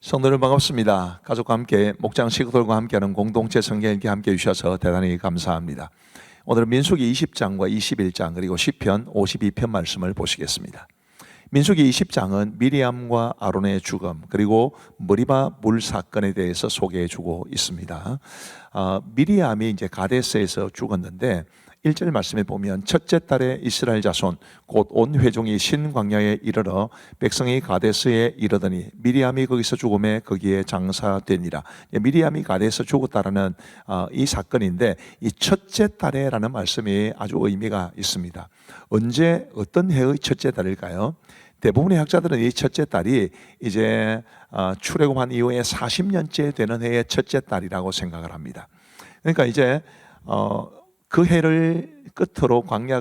성도들 반갑습니다. 가족과 함께 목장 식구들과 함께하는 공동체 성경 읽기 함께 해주셔서 대단히 감사합니다. 오늘은 민수기 20장과 21장 그리고 시편 52편 말씀을 보시겠습니다. 민수기 20장은 미리암과 아론의 죽음 그리고 머리바 물 사건에 대해서 소개해주고 있습니다. 미리암이 이제 가데스에서 죽었는데 1절 말씀에 보면 첫째 달에 이스라엘 자손 곧 온 회중이 신광야에 이르러 백성이 가데스에 이르더니 미리암이 거기서 죽음에 거기에 장사되니라. 미리암이 가데스에서 죽었다라는 이 사건인데 이 첫째 달에라는 말씀이 아주 의미가 있습니다. 언제 어떤 해의 첫째 달일까요? 대부분의 학자들은 이 첫째 달이 이제 출애굽한 이후에 40년째 되는 해의 첫째 달이라고 생각을 합니다. 그러니까 이제 그 해를 끝으로 광야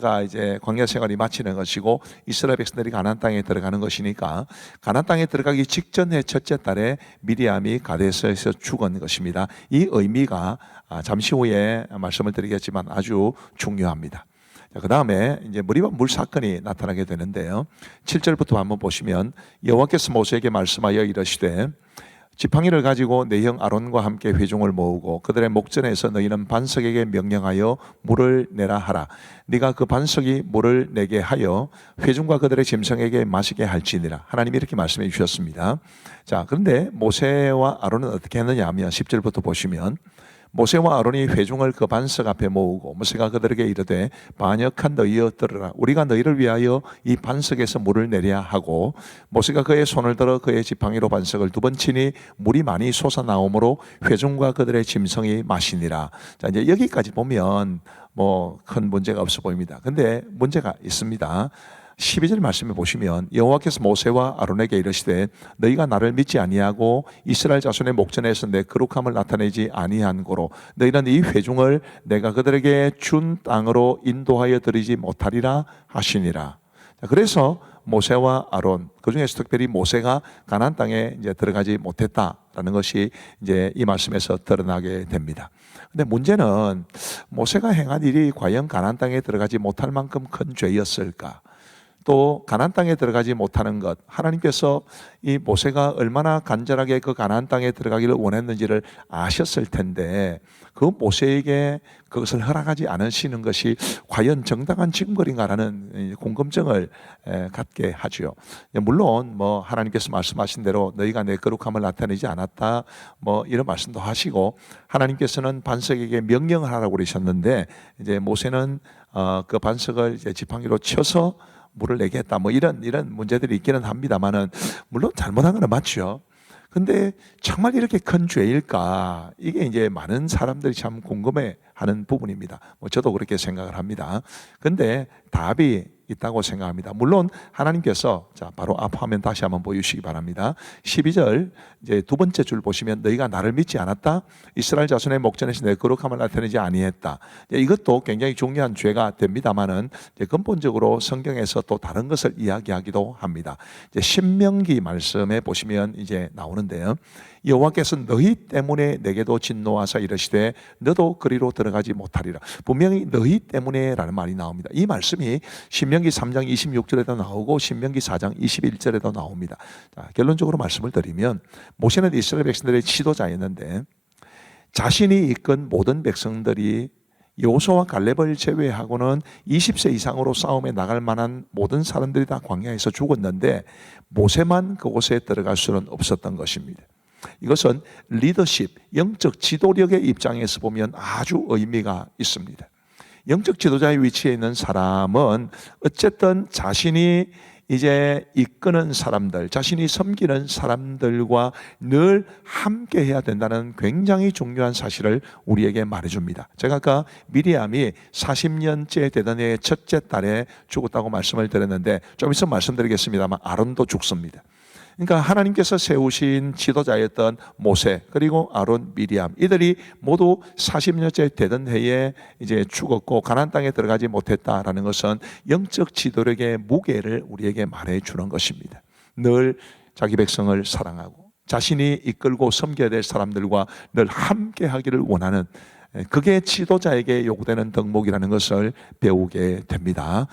생활이 마치는 것이고 이스라엘 백성들이 가나안 땅에 들어가는 것이니까 가나안 땅에 들어가기 직전의 첫째 달에 미리암이 가데스에서 죽은 것입니다. 이 의미가 잠시 후에 말씀을 드리겠지만 아주 중요합니다. 그 다음에 이제 머리바 물 사건이 나타나게 되는데요. 7절부터 한번 보시면 여호와께서 모세에게 말씀하여 이르시되 지팡이를 가지고 내 형 아론과 함께 회중을 모으고 그들의 목전에서 너희는 반석에게 명령하여 물을 내라 하라. 네가 그 반석이 물을 내게 하여 회중과 그들의 짐승에게 마시게 할지니라. 하나님이 이렇게 말씀해 주셨습니다. 자, 그런데 모세와 아론은 어떻게 했느냐 하면 10절부터 보시면 모세와 아론이 회중을 그 반석 앞에 모으고 모세가 그들에게 이르되 반역한 너희여 들으라. 우리가 너희를 위하여 이 반석에서 물을 내려야 하고 모세가 그의 손을 들어 그의 지팡이로 반석을 두 번 치니 물이 많이 솟아나오므로 회중과 그들의 짐승이 마시니라. 자, 이제 여기까지 보면 뭐 큰 문제가 없어 보입니다. 근데 문제가 있습니다. 12절 말씀에 보시면 여호와께서 모세와 아론에게 이르시되 너희가 나를 믿지 아니하고 이스라엘 자손의 목전에서 내 거룩함을 나타내지 아니한 고로 너희는 이 회중을 내가 그들에게 준 땅으로 인도하여 드리지 못하리라 하시니라. 그래서 모세와 아론, 그 중에서 특별히 모세가 가나안 땅에 이제 들어가지 못했다라는 것이 이제 이 말씀에서 드러나게 됩니다. 근데 문제는 모세가 행한 일이 과연 가나안 땅에 들어가지 못할 만큼 큰 죄였을까? 또 가나안 땅에 들어가지 못하는 것, 하나님께서 이 모세가 얼마나 간절하게 그 가나안 땅에 들어가기를 원했는지를 아셨을 텐데 그 모세에게 그것을 허락하지 않으시는 것이 과연 정당한 증거인가라는 궁금증을 갖게 하죠. 물론 뭐 하나님께서 말씀하신 대로 너희가 내 거룩함을 나타내지 않았다 뭐 이런 말씀도 하시고 하나님께서는 반석에게 명령을 하라고 그러셨는데 이제 모세는 그 반석을 이제 지팡이로 쳐서 물을 내게 했다 뭐 이런 문제들이 있기는 합니다만은 물론 잘못한 건 맞죠. 근데 정말 이렇게 큰 죄일까? 이게 이제 많은 사람들이 참 궁금해하는 부분입니다. 뭐 저도 그렇게 생각을 합니다. 근데 답이 있다고 생각합니다. 물론 하나님께서 자 바로 앞 화면 다시 한번 보여주시기 바랍니다. 12절 이제 두 번째 줄 보시면 너희가 나를 믿지 않았다. 이스라엘 자손의 목전에서 내 거룩함을 나타내지 아니했다. 이것도 굉장히 중요한 죄가 됩니다만은 근본적으로 성경에서 또 다른 것을 이야기하기도 합니다. 이제 신명기 말씀에 보시면 이제 나오는데요. 여호와께서 너희 때문에 내게도 진노하사 이르시되 너도 그리로 들어가지 못하리라. 분명히 너희 때문에라는 말이 나옵니다. 이 말씀이 신명기 3장 26절에도 나오고 신명기 4장 21절에도 나옵니다. 자, 결론적으로 말씀을 드리면 모세는 이스라엘 백성들의 지도자였는데 자신이 이끈 모든 백성들이 여호수아와 갈렙을 제외하고는 20세 이상으로 싸움에 나갈 만한 모든 사람들이 다 광야에서 죽었는데 모세만 그곳에 들어갈 수는 없었던 것입니다. 이것은 리더십, 영적 지도력의 입장에서 보면 아주 의미가 있습니다. 영적 지도자의 위치에 있는 사람은 어쨌든 자신이 이제 이끄는 사람들, 자신이 섬기는 사람들과 늘 함께 해야 된다는 굉장히 중요한 사실을 우리에게 말해줍니다. 제가 아까 미리암이 40년째 되던 해의 첫째 달에 죽었다고 말씀을 드렸는데 좀 있으면 말씀드리겠습니다만 아론도 죽습니다. 그러니까 하나님께서 세우신 지도자였던 모세 그리고 아론, 미리암 이들이 모두 40년째 되던 해에 이제 죽었고 가나안 땅에 들어가지 못했다라는 것은 영적 지도력의 무게를 우리에게 말해주는 것입니다. 늘 자기 백성을 사랑하고 자신이 이끌고 섬겨야 될 사람들과 늘 함께하기를 원하는 그게 지도자에게 요구되는 덕목이라는 것을 배우게 됩니다.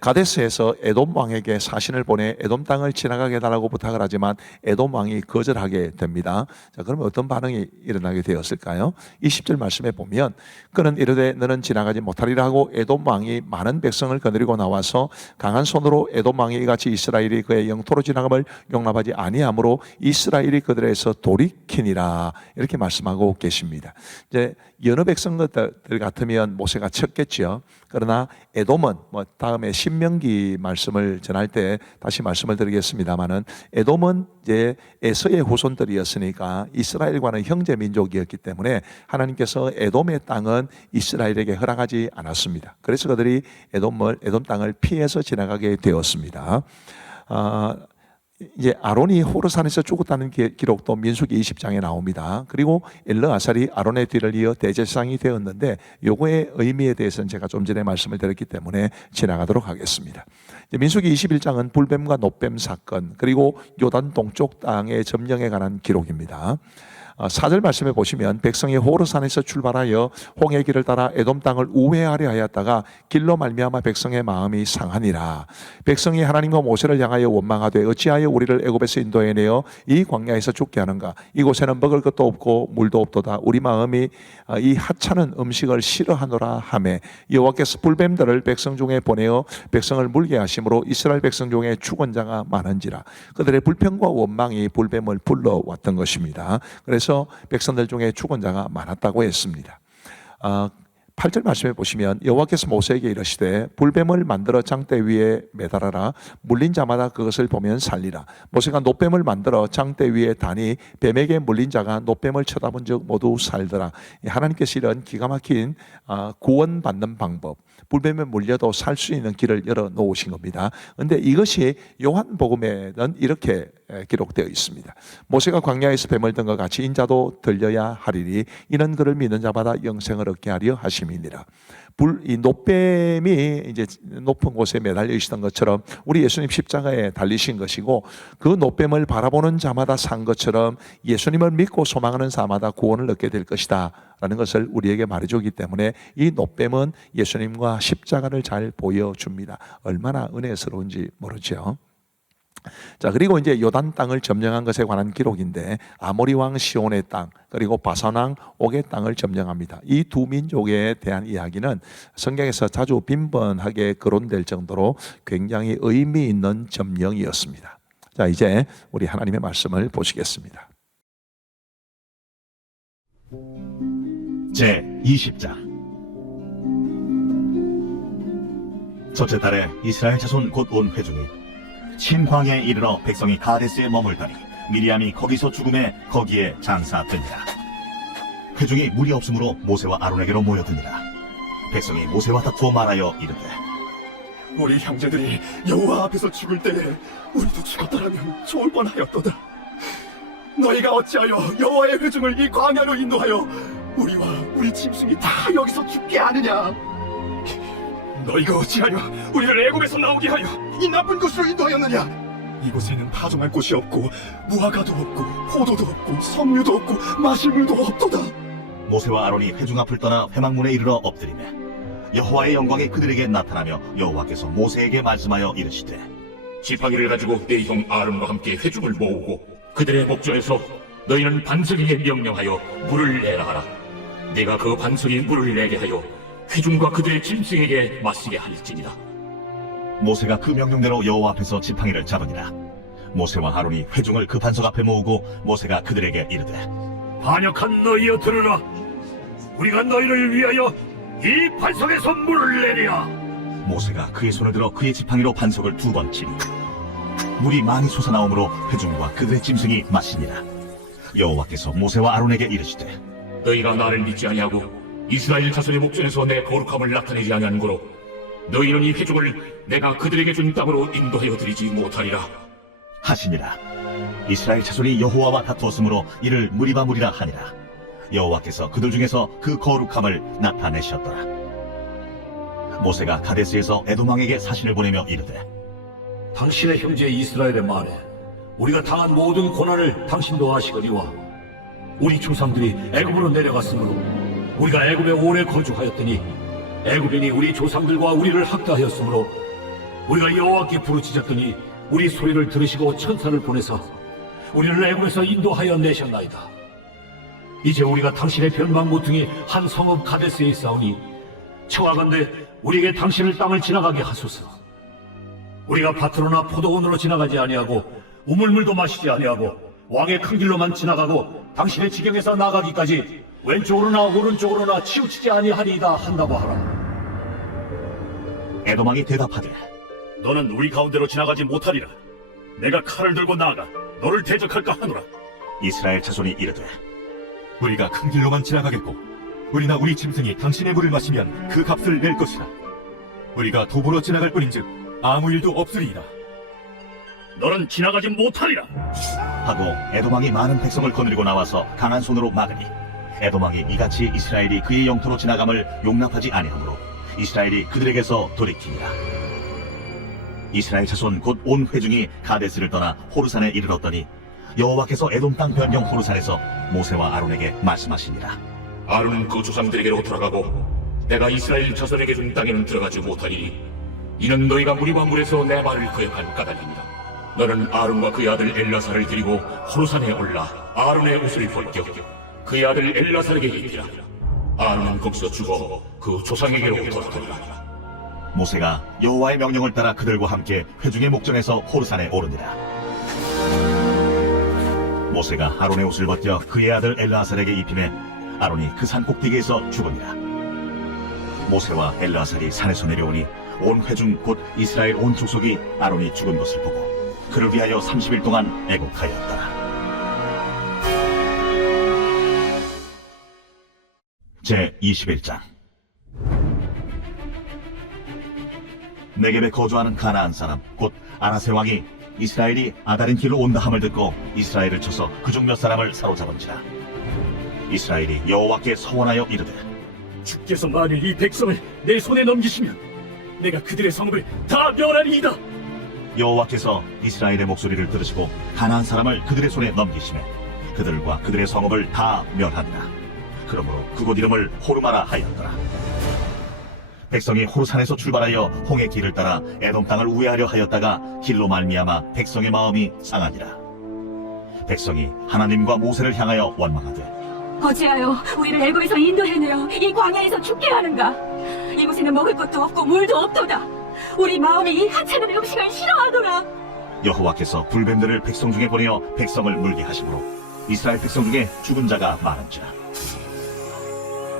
가데스에서 에돔 왕에게 사신을 보내 에돔 땅을 지나가게 해달라고 부탁을 하지만 에돔 왕이 거절하게 됩니다. 자, 그러면 어떤 반응이 일어나게 되었을까요? 20절 말씀에 보면 그는 이르되 너는 지나가지 못하리라 하고 에돔 왕이 많은 백성을 거느리고 나와서 강한 손으로 에돔 왕이 이같이 이스라엘이 그의 영토로 지나감을 용납하지 아니하므로 이스라엘이 그들에서 돌이키니라 이렇게 말씀하고 계십니다. 이제 여러 백성들 같으면 모세가 쳤겠죠. 그러나 에돔은 다음에 신명기 말씀을 전할 때 다시 말씀을 드리겠습니다만은 에돔은 이제 에서의 후손들이었으니까 이스라엘과는 형제 민족이었기 때문에 하나님께서 에돔의 땅은 이스라엘에게 허락하지 않았습니다. 그래서 그들이 에돔 땅을 피해서 지나가게 되었습니다. 이제 아론이 호르산에서 죽었다는 기록도 민수기 20장에 나옵니다. 그리고 엘르아살이 아론의 뒤를 이어 대제사장이 되었는데 요거의 의미에 대해서는 제가 좀 전에 말씀을 드렸기 때문에 지나가도록 하겠습니다. 민수기 21장은 불뱀과 노뱀 사건 그리고 요단 동쪽 땅의 점령에 관한 기록입니다. 4절 말씀에 보시면 백성이 호르산에서 출발하여 홍해 길을 따라 에돔 땅을 우회하려 하였다가 길로 말미암아 백성의 마음이 상하니라. 백성이 하나님과 모세를 향하여 원망하되 어찌하여 우리를 애굽에서 인도해내어 이 광야에서 죽게 하는가. 이곳에는 먹을 것도 없고 물도 없도다. 우리 마음이 이 하찮은 음식을 싫어하노라 하매 여호와께서 불뱀들을 백성 중에 보내어 백성을 물게 하심으로 이스라엘 백성 중에 죽은 자가 많은지라. 그들의 불평과 원망이 불뱀을 불러왔던 것입니다. 그래서 백성들 중에 죽은 자가 많았다고 했습니다. 8절 말씀에 보시면 여호와께서 모세에게 이르시되 불뱀을 만들어 장대 위에 매달아라. 물린 자마다 그것을 보면 살리라. 모세가 노뱀을 만들어 장대 위에 다니 뱀에게 물린 자가 노뱀을 쳐다본 즉 모두 살더라. 하나님께서 이런 기가 막힌 구원받는 방법, 불뱀에 물려도 살 수 있는 길을 열어 놓으신 겁니다. 그런데 이것이 요한복음에는 이렇게 기록되어 있습니다. 모세가 광야에서 뱀을 든 것 같이 인자도 들려야 하리니 이는 그를 믿는 자마다 영생을 얻게 하려 하심이니라. 이 노뱀이 이제 높은 곳에 매달려 있었던 것처럼 우리 예수님 십자가에 달리신 것이고 그 노뱀을 바라보는 자마다 산 것처럼 예수님을 믿고 소망하는 자마다 구원을 얻게 될 것이다 라는 것을 우리에게 말해주기 때문에 이 노뱀은 예수님과 십자가를 잘 보여줍니다. 얼마나 은혜스러운지 모르죠. 자, 그리고 이제 요단 땅을 점령한 것에 관한 기록인데 아모리 왕 시온의 땅 그리고 바산 왕 옥의 땅을 점령합니다. 이 두 민족에 대한 이야기는 성경에서 자주 빈번하게 거론될 정도로 굉장히 의미 있는 점령이었습니다. 자, 이제 우리 하나님의 말씀을 보시겠습니다. 제 20장. 첫째 달에 이스라엘 자손 곧 온 회중이 신광야에 이르러 백성이 가데스에 머물더니 미리암이 거기서 죽음에 거기에 장사되니라. 회중이 물이 없으므로 모세와 아론에게로 모여드니라. 백성이 모세와 다투어 말하여 이르되 우리 형제들이 여호와 앞에서 죽을 때에 우리도 죽었더라면 좋을 뻔하였도다. 너희가 어찌하여 여호와의 회중을 이 광야로 인도하여 우리와 우리 짐승이 다 여기서 죽게 하느냐? 너희가 어찌하여 우리를 애굽에서 나오게 하여 이 나쁜 곳으로 인도하였느냐? 이곳에는 파종할 곳이 없고 무화과도 없고 포도도 없고 석류도 없고 마실 물도 없도다. 모세와 아론이 회중 앞을 떠나 회막문에 이르러 엎드리매 여호와의 영광이 그들에게 나타나며 여호와께서 모세에게 말씀하여 이르시되 지팡이를 가지고 내 형 아론과 함께 회중을 모으고 그들의 목전에서 너희는 반석에게 명령하여 물을 내라 하라. 내가 그 반석이 물을 내게 하여 회중과 그들의 짐승에게 마시게 할지니라. 모세가 그 명령대로 여호와 앞에서 지팡이를 잡으니라. 모세와 아론이 회중을 그 반석 앞에 모으고 모세가 그들에게 이르되 반역한 너희여 들으라. 우리가 너희를 위하여 이 반석에서 물을 내리라. 모세가 그의 손을 들어 그의 지팡이로 반석을 2번 치니 물이 많이 솟아나오므로 회중과 그들의 짐승이 마시니라. 여호와께서 모세와 아론에게 이르시되 너희가 나를 믿지 아니하고 이스라엘 자손의 목전에서 내 거룩함을 나타내지 아니한 고로 너희는 이 회중을 내가 그들에게 준 땅으로 인도하여 드리지 못하리라 하시니라. 이스라엘 자손이 여호와와 다투었으므로 이를 무리바무리라 하니라. 여호와께서 그들 중에서 그 거룩함을 나타내셨더라. 모세가 가데스에서 에돔 왕에게 사신을 보내며 이르되 당신의 형제 이스라엘의 말에 우리가 당한 모든 고난을 당신도 아시거니와 우리 조상들이 애굽으로 내려갔으므로 우리가 애굽에 오래 거주하였더니 애굽인이 우리 조상들과 우리를 학대하였으므로 우리가 여호와께 부르짖었더니 우리 소리를 들으시고 천사를 보내서 우리를 애굽에서 인도하여 내셨나이다. 이제 우리가 당신의 변방 모퉁이 한 성읍 가데스에 있사오니 청하건대 우리에게 당신을 땅을 지나가게 하소서. 우리가 밭으로나 포도원으로 지나가지 아니하고 우물물도 마시지 아니하고 왕의 큰 길로만 지나가고 당신의 지경에서 나가기까지 왼쪽으로나 오른쪽으로나 치우치지 아니하리이다 한다고 하라. 에돔왕이 대답하되 너는 우리 가운데로 지나가지 못하리라. 내가 칼을 들고 나아가 너를 대적할까 하노라. 이스라엘 자손이 이르되 우리가 큰 길로만 지나가겠고 우리나 우리 짐승이 당신의 물을 마시면 그 값을 낼 것이라. 우리가 도보로 지나갈 뿐인즉 아무 일도 없으리이다. 너는 지나가지 못하리라. 하고 에돔왕이 많은 백성을 거느리고 나와서 강한 손으로 막으니 에돔왕이 이같이 이스라엘이 그의 영토로 지나감을 용납하지 아니하므로 이스라엘이 그들에게서 돌이키니라. 이스라엘 자손 곧 온 회중이 가데스를 떠나 호르산에 이르렀더니 여호와께서 에돔 땅 변경 호르산에서 모세와 아론에게 말씀하시니라. 아론은 그 조상들에게로 돌아가고 내가 이스라엘 자손에게 준 땅에는 들어가지 못하리니 이는 너희가 무리와 물에서 내 말을 거역한 까닭이니라. 너는 아론과 그의 아들 엘라사를 데리고 호르산에 올라 아론의 옷을 벗겨 그의 아들 엘라사에게 입히라. 아론은 거기서 죽어 그 조상에게로 돌아가리라. 모세가 여호와의 명령을 따라 그들과 함께 회중의 목전에서 호르산에 오르니라. 모세가 아론의 옷을 벗겨 그의 아들 엘라살에게 입히매 아론이 그 산 꼭대기에서 죽으니라. 모세와 엘라살이 산에서 내려오니 온 회중 곧 이스라엘 온 족속이 아론이 죽은 것을 보고 그를 위하여 30일 동안 애곡하였더라. 제 21장. 네겝에 거주하는 가나안 사람 곧 아나세 왕이 이스라엘이 아다린 길로 온다 함을 듣고 이스라엘을 쳐서 그중 몇 사람을 사로잡은지라. 이스라엘이 여호와께 서원하여 이르되 주께서 만일 이 백성을 내 손에 넘기시면 내가 그들의 성읍을 다 멸하리이다. 여호와께서 이스라엘의 목소리를 들으시고 가나안 사람을 그들의 손에 넘기시매 그들과 그들의 성읍을 다 멸하니라. 그러므로 그곳 이름을 호르마라 하였더라. 백성이 호르산에서 출발하여 홍해 길을 따라 에돔 땅을 우회하려 하였다가 길로 말미암아 백성의 마음이 상하니라. 백성이 하나님과 모세를 향하여 원망하되 어찌하여 우리를 애굽에서 인도해내어 이 광야에서 죽게 하는가? 이곳에는 먹을 것도 없고 물도 없도다. 우리 마음이 이 하찮은 음식을 싫어하노라. 여호와께서 불뱀들을 백성 중에 보내어 백성을 물게 하심으로 이스라엘 백성 중에 죽은 자가 많은지라.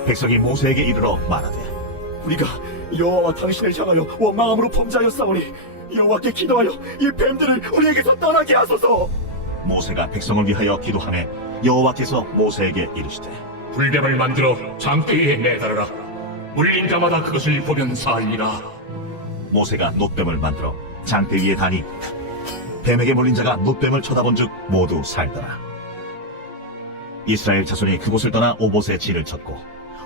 백성이 모세에게 이르러 말하되 우리가 여호와와 당신을 향하여 원망함으로 범죄하였사오니 여호와께 기도하여 이 뱀들을 우리에게서 떠나게 하소서. 모세가 백성을 위하여 기도하매 여호와께서 모세에게 이르시되 불뱀을 만들어 장대 위에 매달아라. 물린 자마다 그것을 보면 살리라. 모세가 놋뱀을 만들어 장대 위에 다니 뱀에게 물린 자가 놋뱀을 쳐다본즉 모두 살더라. 이스라엘 자손이 그곳을 떠나 오봇에 진을 쳤고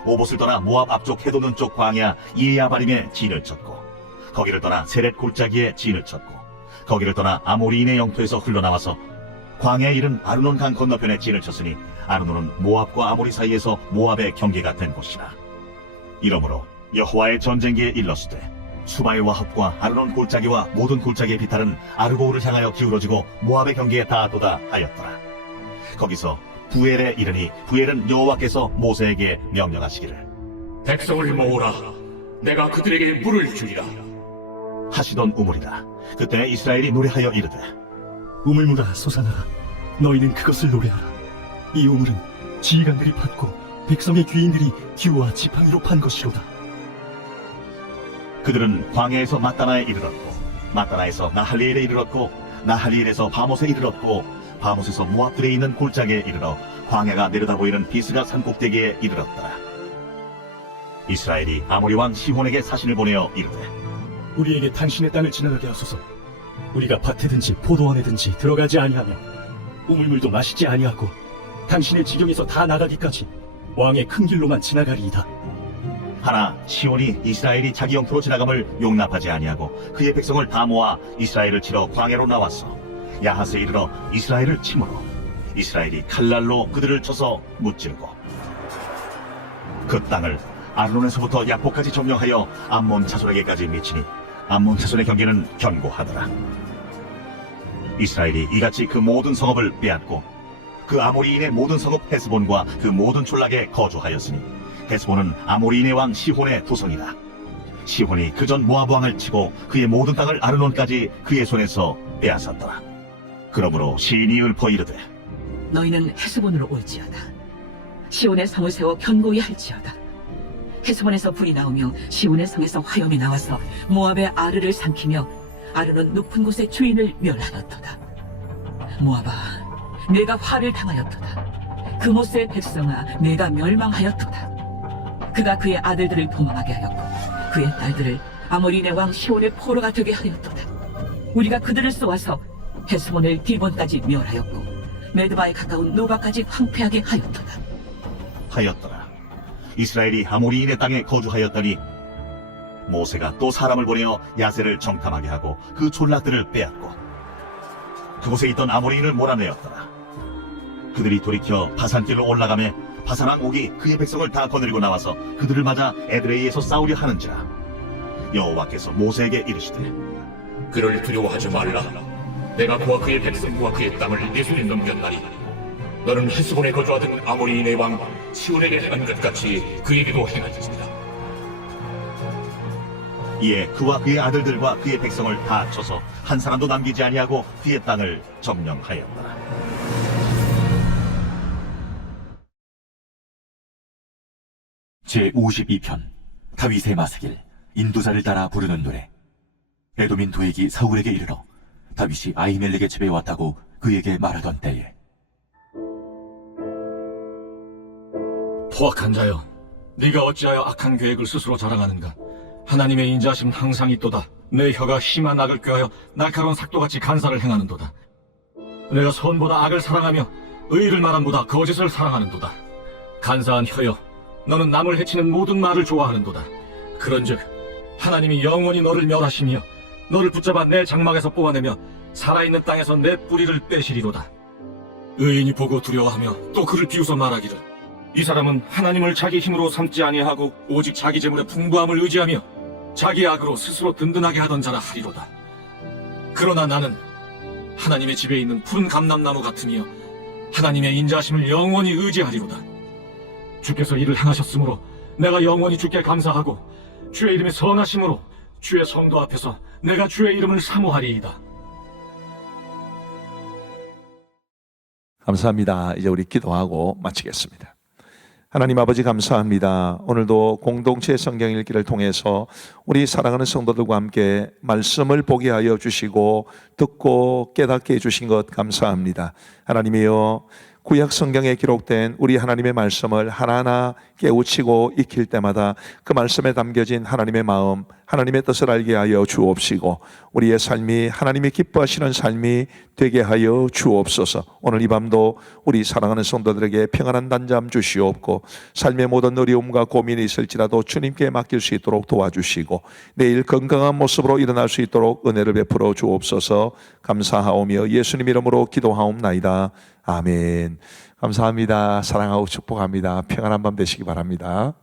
오봇을 떠나 모압 앞쪽 해돋는 쪽 광야 이에아바림에 진을 쳤고 거기를 떠나 세렛 골짜기에 진을 쳤고 거기를 떠나 아모리인의 영토에서 흘러나와서 광야에 이른 아르논 강 건너편에 진을 쳤으니 아르논은 모압과 아모리 사이에서 모압의 경계가 된 곳이라. 이러므로 여호와의 전쟁기에 일렀으되 수바의 와합과 아르논 골짜기와 모든 골짜기의 비탈은 아르고우를 향하여 기울어지고 모압의 경계에 닿았도다 하였더라. 거기서 부엘에 이르니 부엘은 여호와께서 모세에게 명령하시기를 백성을 모으라. 내가 그들에게 물을 주리라. 하시던 우물이라. 그때 이스라엘이 노래하여 이르되 우물물아 솟아나라. 너희는 그것을 노래하라. 이 우물은 지휘관들이 팠고 백성의 귀인들이 기우와 지팡이로 판 것이로다. 그들은 광야에서 마따나에 이르렀고 마따나에서 나할리엘에 이르렀고 나할리엘에서 바못에 이르렀고 바못에서 모압들에 있는 골짜기에 이르러 광야가 내려다 보이는 비스가 산 꼭대기에 이르렀더라. 이스라엘이 아모리 왕 시혼에게 사신을 보내어 이르되 우리에게 당신의 땅을 지나가게 하소서. 우리가 밭에든지 포도원에든지 들어가지 아니하며 우물물도 마시지 아니하고 당신의 지경에서 다 나가기까지 왕의 큰 길로만 지나가리이다. 하나 시온이 이스라엘이 자기 영토로 지나감을 용납하지 아니하고 그의 백성을 다 모아 이스라엘을 치러 광야로 나왔어. 야하스에 이르러 이스라엘을 치므로 이스라엘이 칼날로 그들을 쳐서 무찌르고 그 땅을 아르논에서부터 야포까지 점령하여 암몬 자손에게까지 미치니 암몬 자손의 경계는 견고하더라. 이스라엘이 이같이 그 모든 성읍을 빼앗고 그 아모리인의 모든 성읍 헤스본과 그 모든 촌락에 거주하였으니 헤스본은 아모리인의 왕 시혼의 도성이다. 시혼이 그전 모압 왕을 치고 그의 모든 땅을 아르논까지 그의 손에서 빼앗았더라. 그러므로 시인이 읊어 이르되 너희는 헤스본으로 올지어다. 시온의 성을 세워 견고히 할지어다. 헤스본에서 불이 나오며 시온의 성에서 화염이 나와서 모압의 아르를 삼키며 아르는 높은 곳의 주인을 멸하였도다. 모압아, 내가 화를 당하였도다. 그모스의 백성아, 내가 멸망하였도다. 그가 그의 아들들을 도망하게 하였고 그의 딸들을 아모리네 왕 시온의 포로가 되게 하였도다. 우리가 그들을 쏘아서 헤스본을 디본까지 멸하였고 메드바에 가까운 노바까지 황폐하게 하였더라. 이스라엘이 아모리인의 땅에 거주하였더니 모세가 또 사람을 보내어 야세를 정탐하게 하고 그 촌락들을 빼앗고 그곳에 있던 아모리인을 몰아내었더라. 그들이 돌이켜 바산길로 올라가매 바산왕 옥이 그의 백성을 다 거느리고 나와서 그들을 맞아 에드레이에서 싸우려 하는지라. 여호와께서 모세에게 이르시되 그를 두려워하지 말라. 내가 그와 그의 백성과 그의 땅을 내 손에 넘겼나니 너는 헤스본에 거주하던 아모리인의 왕 시온에게 행한 것 같이 그에게도 행하겠습니다. 이에 그와 그의 아들들과 그의 백성을 다 쳐서 한 사람도 남기지 아니하고 그의 땅을 점령하였더라. 제52편 다윗의 마스길 인도자를 따라 부르는 노래. 에돔인 도액이 사울에게 이르러 다윗이 아히멜렉의 집에 왔다고 그에게 말하던 때에 포악한 자여, 네가 어찌하여 악한 계획을 스스로 자랑하는가? 하나님의 인자하심 항상 있도다. 내 혀가 심한 악을 꾀하여 날카로운 삭도같이 간사를 행하는도다. 내가 선보다 악을 사랑하며 의를 말함보다 거짓을 사랑하는도다. 간사한 혀여, 너는 남을 해치는 모든 말을 좋아하는도다. 그런즉 하나님이 영원히 너를 멸하시며 너를 붙잡아 내 장막에서 뽑아내며 살아있는 땅에서 내 뿌리를 빼시리로다. 의인이 보고 두려워하며 또 그를 비웃어 말하기를 이 사람은 하나님을 자기 힘으로 삼지 아니하고 오직 자기 재물의 풍부함을 의지하며 자기 악으로 스스로 든든하게 하던 자라 하리로다. 그러나 나는 하나님의 집에 있는 푸른 감람나무 같으며 하나님의 인자하심을 영원히 의지하리로다. 주께서 이를 행하셨으므로 내가 영원히 주께 감사하고 주의 이름의 선하심으로 주의 성도 앞에서 내가 주의 이름을 사모하리이다. 감사합니다. 이제 우리 기도하고 마치겠습니다. 하나님 아버지 감사합니다. 오늘도 공동체 성경 읽기를 통해서 우리 사랑하는 성도들과 함께 말씀을 보게 하여 주시고 듣고 깨닫게 해주신 것 감사합니다. 하나님이여, 구약 성경에 기록된 우리 하나님의 말씀을 하나하나 깨우치고 익힐 때마다 그 말씀에 담겨진 하나님의 마음, 하나님의 뜻을 알게 하여 주옵시고 우리의 삶이 하나님이 기뻐하시는 삶이 되게 하여 주옵소서. 오늘 이 밤도 우리 사랑하는 성도들에게 평안한 단잠 주시옵고 삶의 모든 어려움과 고민이 있을지라도 주님께 맡길 수 있도록 도와주시고 내일 건강한 모습으로 일어날 수 있도록 은혜를 베풀어 주옵소서. 감사하오며 예수님 이름으로 기도하옵나이다. 아멘. 감사합니다. 사랑하고 축복합니다. 평안한 밤 되시기 바랍니다.